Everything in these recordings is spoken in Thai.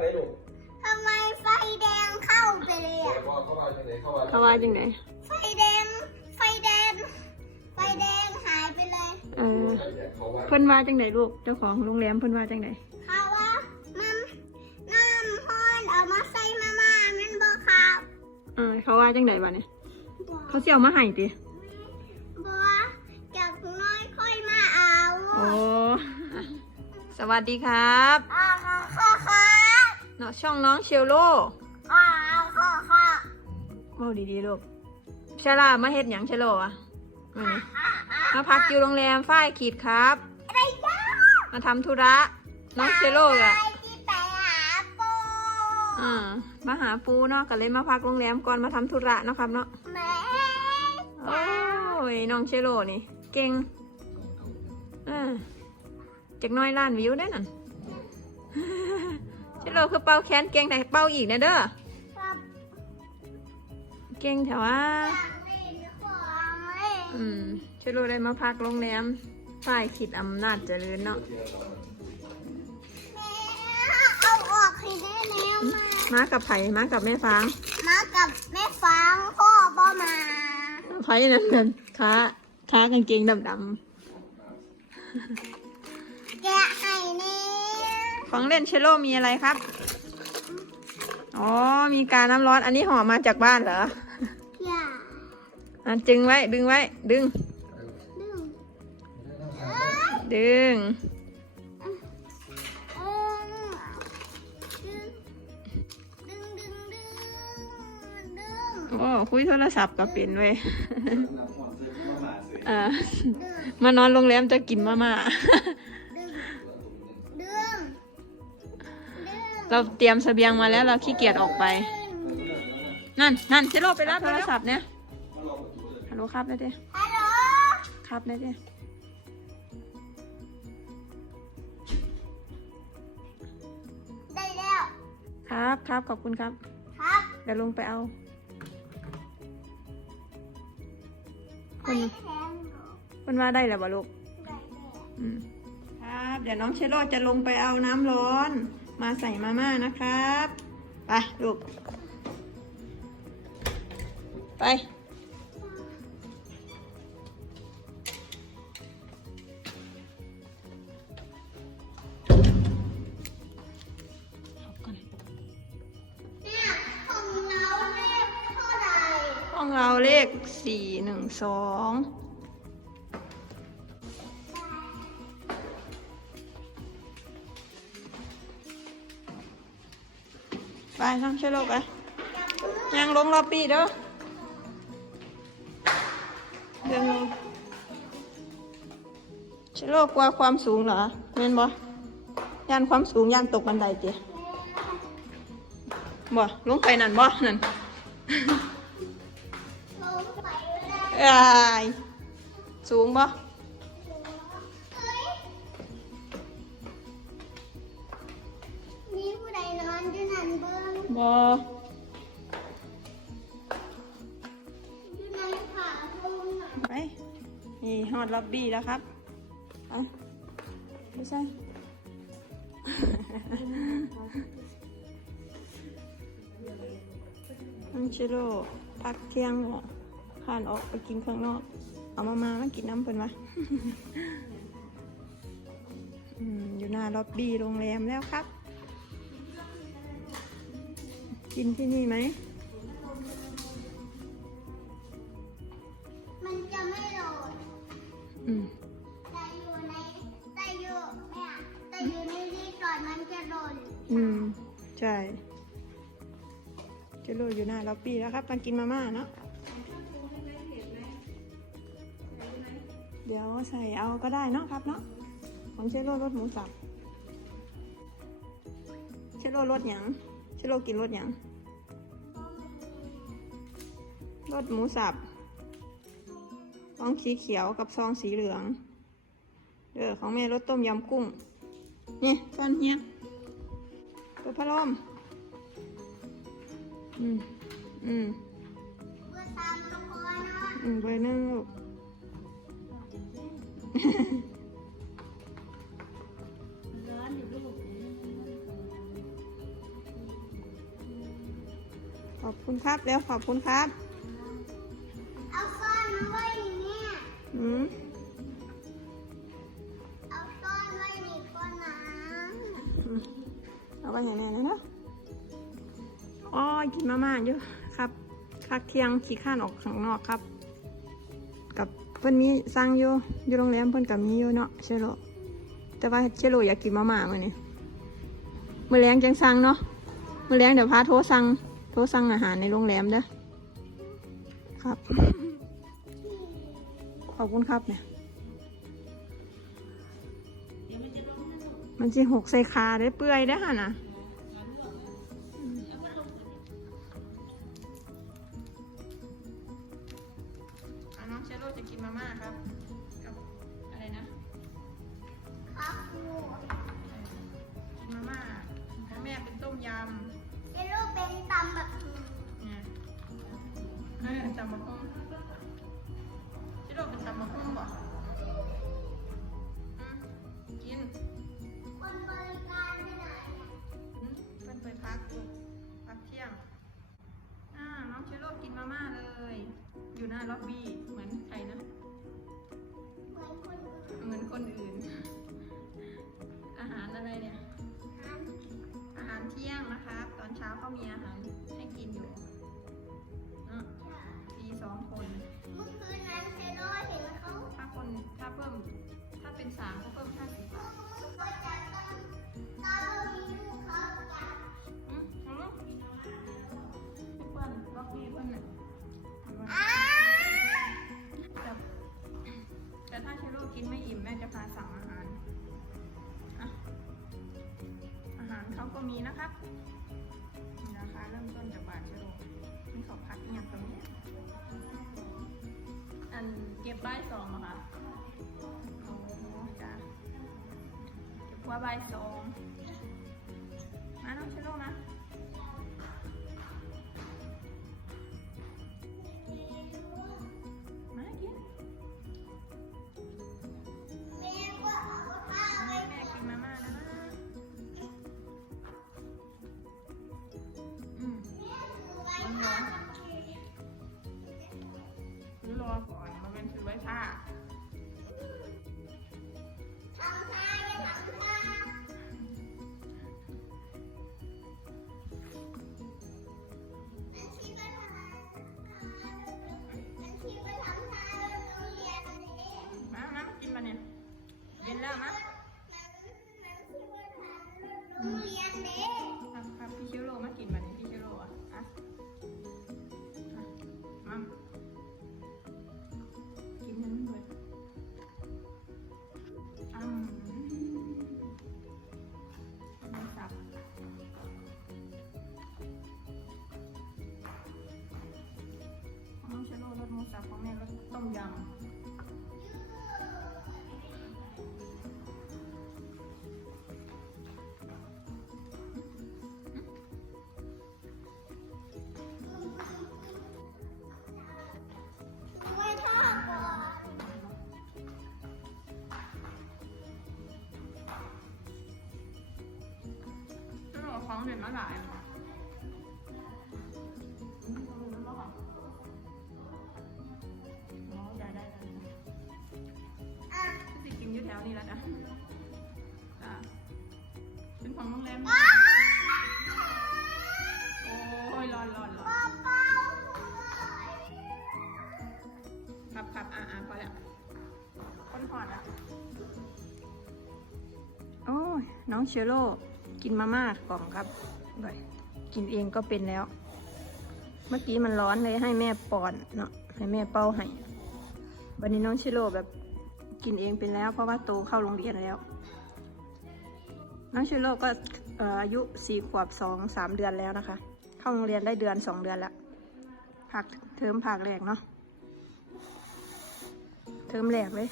เขาวางไหนลูกทำไมไฟแดงเข้าไปเลยเดี๋ยอะวบอกเขาวางที่ไหนเขาวางเขาว่าจังไหนไฟแดง ไฟแดง ไฟแดงหายไปเลยเออเขาวางเพิ่นว่าจังไหนลูก เจ้าของโรงแรมเพิ่นว่าจังไหนเขาว่ามันน้ำฮอนเอามาใส่มาม่ามันบ่ครับเออเขาว่าจังไหนวะเนี่ยบ่เขาเสี่ยวมาให้ติบ่จากน้อยค่อยมาเอาโอ้สวัสดีครับอ่าค่ะค่ะ เนาะช่องน้องเชลโลอ่าค่ะค่ะเมาดีๆลูกชาลามาเฮ็ดหยังเชลโลอะมื้อนี้มาพักอยู่โรงแรมฝ้ายขีดครับ อะไรจ้ามาทำธุระ น้องเชลโลอะไปที่ไปหาปูอ่ามาหาปูเนาะก็เลยมาพักโรงแรมก่อนมาทำธุระเนาะครับเนาะแม่โอ้ยน้องเชลโลนี่ เก่งอ่าจากหน้อยล้านวิวได้นั่นเชล โลคือเป่าแขนเก่งแต่เป่าอีกนะเด้อครับเก่งแถวว่าอยากเล่นของเล่นอืมเชลโลได้มาพักโรงแรมฝ่ายขิดอำนาจเจริญเนาะแม่เอาออกให้ได้แล้วมามากับไผ่มากับแม่ฟาง มากับแม่ฟางพ่อบ่มาไผ่นั่นนั่นขาขากางเกงดำแกะให้แน่ๆ ของเล่นเชลโลมีอะไรครับ อ๋อ มีการน้ำร้อน อันนี้ห่อมาจากบ้านเหรออย่าอะจึงไว้ ดึงไว้ ดึง ดึงดึง เออดึงดึงดึงดึงดึงโอ้คุยโทรศัพท์ก็เป็นเว้ยเออดึงมานอนโรงแรมจะกินมาม่า เราเตรียมเสบียงมาแล้วเราขี้เกียจออกไป นั่นนั่นเชลโลไปรับโทรศัพท์เนี่ยฮัลโหลครับนะเด้ฮัลโหลครับนะเด้ได้แล้วครับครับขอบคุณครับ ครับเดี๋ยวลงไปเอาไปแทนเหรอคนว่าได้แล้วบ่ลูกได้แล้วอืมครับ เดี๋ยวน้องเชโลจะลงไปเอาน้ำร้อน มาใส่มาม่านะครับ ไปลูก ไป เนี่ยของเราเลขเท่าไหร่ ห้องเราเลขสี่หนึ่งสอง ไปน้องเชลโลไปยังลงรอบปีเด้อเดินลงเชลโลกลัวความสูงเหรอเมนบ่ย่านความสูงย่านตกบันไดเจีบ่ลงไปนั่นบ่นั่นลงไปเอ้ยสูงบ่มีผู้ใดนอนอยู่นั่นเบิ้ง บ่อยู่ในผาลงน่ะไปนี่ฮอดล็อบบี้แล้วครับไปไม่ใช่น้ำชิโร่พักเที่ยงผ่านออกไปกินข้างนอก เอามามามากินน้ำเพิ่นวะอืมอยู่หน้าล็อบบี้โรงแรมแล้วครับ กินที่นี่ไหม มันจะไม่โหลดอืมแต่อยู่ในแต่อยู่เนี่ยแต่อยู่ในรีสอร์ทมันจะโหลดอืม ใช่เจโรอยู่หน้าล็อบบี้แล้วครับมากินมาม่าเนาะ เดี๋ยวใส่เอาก็ได้เนาะครับเนาะของเชโรรสหมูสับเชโรรสหยังเชโรกินรสหยังรสหมูสับซองสีเขียวกับซองสีเหลืองเออของแม่รสต้มยำกุ้ง นี่ก้อนเนี้ยตัวพัดลมอืม อืมเพื่อตามละครนะอืมเบอร์หนึ่งลูก คุณครับแล้วขอบคุณครับ เอาซ่อนมาไว้ในเนี่ยอืมเอาซ่อนไว้ในก้นน้อืมเอาไปไหนแน่เลยเนาะอ๋อกินมาม่าอยู่ครับพักเที่ยงขี้ข้านออกข้างนอกครับ กับเพิ่นมีสั่งอยู่อยู่โรงแรมเพิ่นกับมีอยู่เนาะเชโลแต่ว่าเชโลอยากกินมาม่ามื้อนี้มื้อแรงจังสั่งเนาะมื้อแรงเดี๋ยวพาโทรสั่ง โทรสั่งอาหารในโรงแรมเด้อครับ ขอบคุณครับเนี่ยมันจะหกใส่คาได้เปื่อยได้อค่ะนะ บใบายสองเหรอคะโอ้จ้ะเก็บว่าใบายสองมาน้องชิโร่มา ม่รสต้ม ถวนี้แล้วจ้ะจ้ะเป็นของโรงแรมว้าวโอ้ยร้อนร้อนร้อนเบาครับครับอ่าอ่าพอแล้วคนหอดอะ โอ้ยน้องเชโร่กินมาม่ากล่องครับด้วยกินเองก็เป็นแล้ว เมื่อกี้มันร้อนเลยให้แม่ป้อนเนาะให้แม่เป้าให้ วันนี้น้องเชโร่แบบ กินเองเป็นแล้ว เพราะว่าโตเข้าโรงเรียนแล้ว น้องเชโร่ก็อายุสี่ขวบสองสามเดือนแล้วนะคะ เข้าโรงเรียนได้เดือนสองเดือนแล้วผักเทอมผักแรกเนาะเทอมแรกเลย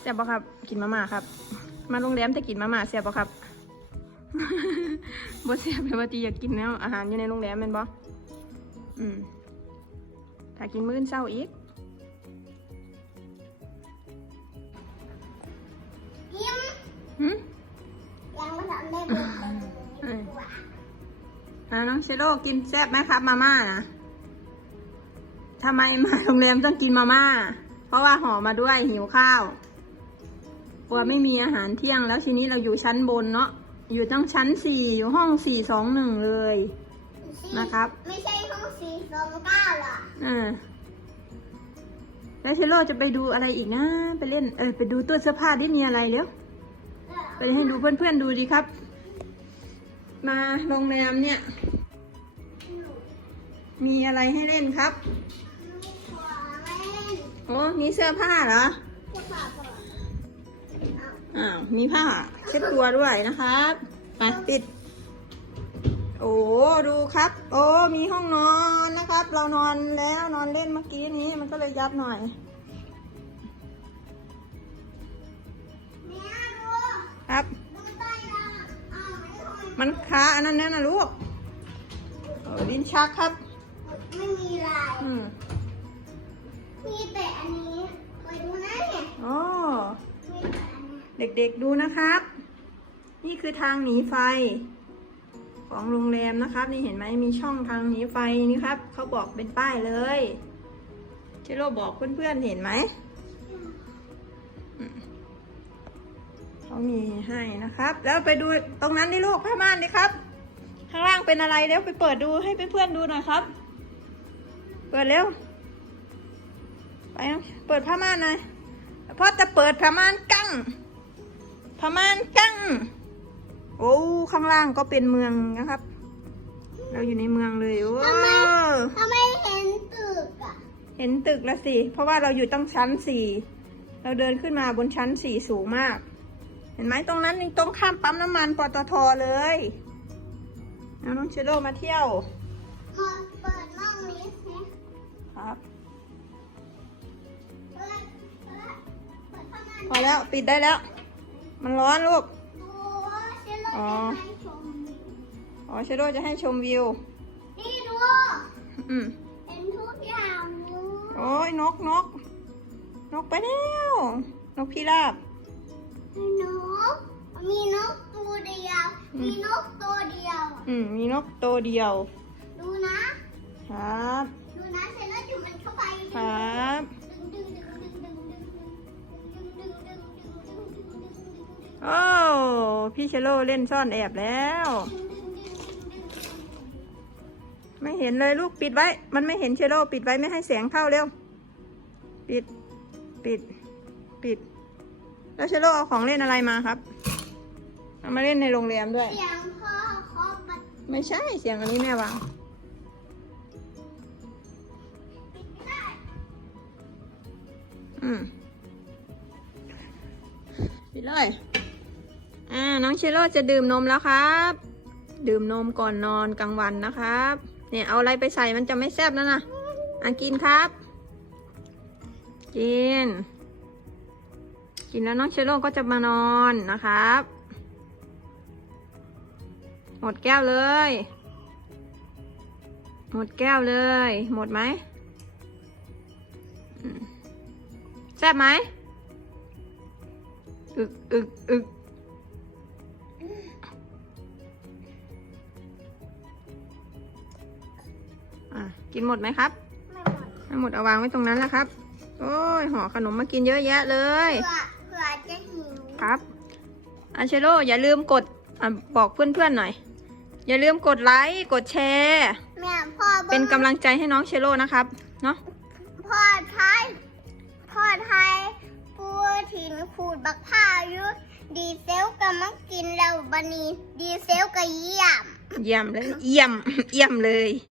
แซ่บปะครับกินมาม่าครับ มาโรงแรมแต่กินมาม่าแซ่บปะครับบ่แซ่บเลยว่าตีอยากกินแล้วอาหารอยู่ในโรงแรมแม่นบ่อืมถ้ากินมื้อเช้าอีก น้องเชโร่กินแซ่บไหมครับมาม่านะทำไมมาโรงแรมต้องกินมาม่า เพราะว่าห่อมาด้วยหิวข้าว กลัวไม่มีอาหารเที่ยงแล้วทีนี้เราอยู่ชั้นบนเนาะ อยู่ตั้งชั้นสี่อยู่ห้องสี่สองหนึ่งเลยนะครับ ไม่ใช่ห้องสี่สองเก้าหรออ่าแล้วเชโร่จะไปดูอะไรอีกนะ ไปเล่น เออไปดูตู้เสื้อผ้าดิมีอะไรเร็ว ไปให้ดูเพื่อนๆดูดีครับ มาโรงแรมเนี่ย มีอะไรให้เล่นครับขอเล่นโอ้มีเสื้อผ้าเหรอจะฝากก่อนเอาอ้าวมีผ้าเช็ดตัวด้วยนะครับไปปิด โอ้ดูครับ โอ้มีห้องนอนนะครับ เรานอนแล้วนอนเล่นเมื่อกี้นี้มันก็เลยยับหน่อยเนี่ย ม่ทำไมมันค้าอันนั้นนั่นนะลูกเออลิ้นชักครับ ไม่มีลาย อืมมีแต่อันนี้ไปดูนะเนี่ยอ๋อมีแต่อันเนี้ยเด็กๆดูนะครับ นี่คือทางหนีไฟ ของโรงแรมนะครับ นี่เห็นไหมมีช่องทางหนีไฟนี่ครับ เขาบอกเป็นป้ายเลยเชโรบอกเพื่อนๆเห็นไหมอืม เขามีให้นะครับ แล้วไปดูตรงนั้นดิลูกผ้าม่านดิครับ ข้างล่างเป็นอะไรเดี๋ยวไปเปิดดูให้เพื่อนๆดูหน่อยครับ เปิดเร็ว ไปนะเปิดผ้าม่านหน่อยเพราะจะเปิดผ้าม่านกั้งผ้าม่านกั้งโอ้ข้างล่างก็เป็นเมืองนะครับ เราอยู่ในเมืองเลยโอ้ทำไมทำไมเห็นตึกอะเห็นตึกแล้วสิ เพราะว่าเราอยู่ต้องชั้นสี่ เราเดินขึ้นมาบนชั้นสี่สูงมาก เห็นไหมตรงนั้นนี่ตรงข้ามปั๊มน้ำมันปตทเลยเอาน้องเชโดมาเที่ยวมาเปิดห้องนี้สิครับเปิดเปิดเปิดเข้ามาพอแล้วปิดได้แล้ว มันร้อนลูกดูเชลล์อ๋อจะให้ชมอ๋อเชโดจะให้ชมวิว นี่ดูอืมเห็นทุกอย่างเลยโอ้ยนกนกนกไปแล้ว นกพิราบ นก มีนกตัวเดียว มีนกตัวเดียว อืม มีนกตัวเดียว ดูนะ ครับ ดูนะเสร็จแล้วจุ่มันเข้าไปครับ โอ้พี่เชโลเล่นซ่อนแอบแล้ว ไม่เห็นเลยลูกปิดไว้ มันไม่เห็นเชโลปิดไว้ไม่ให้แสงเข้าเร็ว ปิด ปิด ปิด แล้วเชโลเอาของเล่นอะไรมาครับ เอามาเล่นในโรงแรมด้วย เสียงพ่อเคาะประตูไม่ใช่เสียงอันนี้แม่วางปิดไม่ได้อืมปิดเลย อ่า น้องเชโลจะดื่มนมแล้วครับ ดื่มนมก่อนนอนกลางวันนะครับ เนี่ยเอาอะไรไปใส่มันจะไม่แซ่บแล้วนะอะกินครับ กิน กินแล้วน้องเชโลก็จะมานอนนะครับ หมดแก้วเลย หมดแก้วเลย หมดไหมอืมแซ่บไหมอึกอึกอึกอะกินหมดไหมครับ ไม่หมด ไม่หมดเอาวางไว้ตรงนั้นแล้วครับ โอ้ยห่อขนมมากินเยอะแยะเลย ครับอาเชโรอย่าลืมกดอะบอกเพื่อนๆหน่อย อย่าลืมกดไลค์กดแชร์แม่พ่อเป็นกำลังใจให้น้องเชโรนะครับเนาะพ่อไทยพ่อไทยปูถินขูดบักผ้าอยู่ดีเซลกับมักกินแล้วบันนี้ดีเซลกับเยี่ยม เยี่ยมเลย เยี่ยม เยี่ยมเลย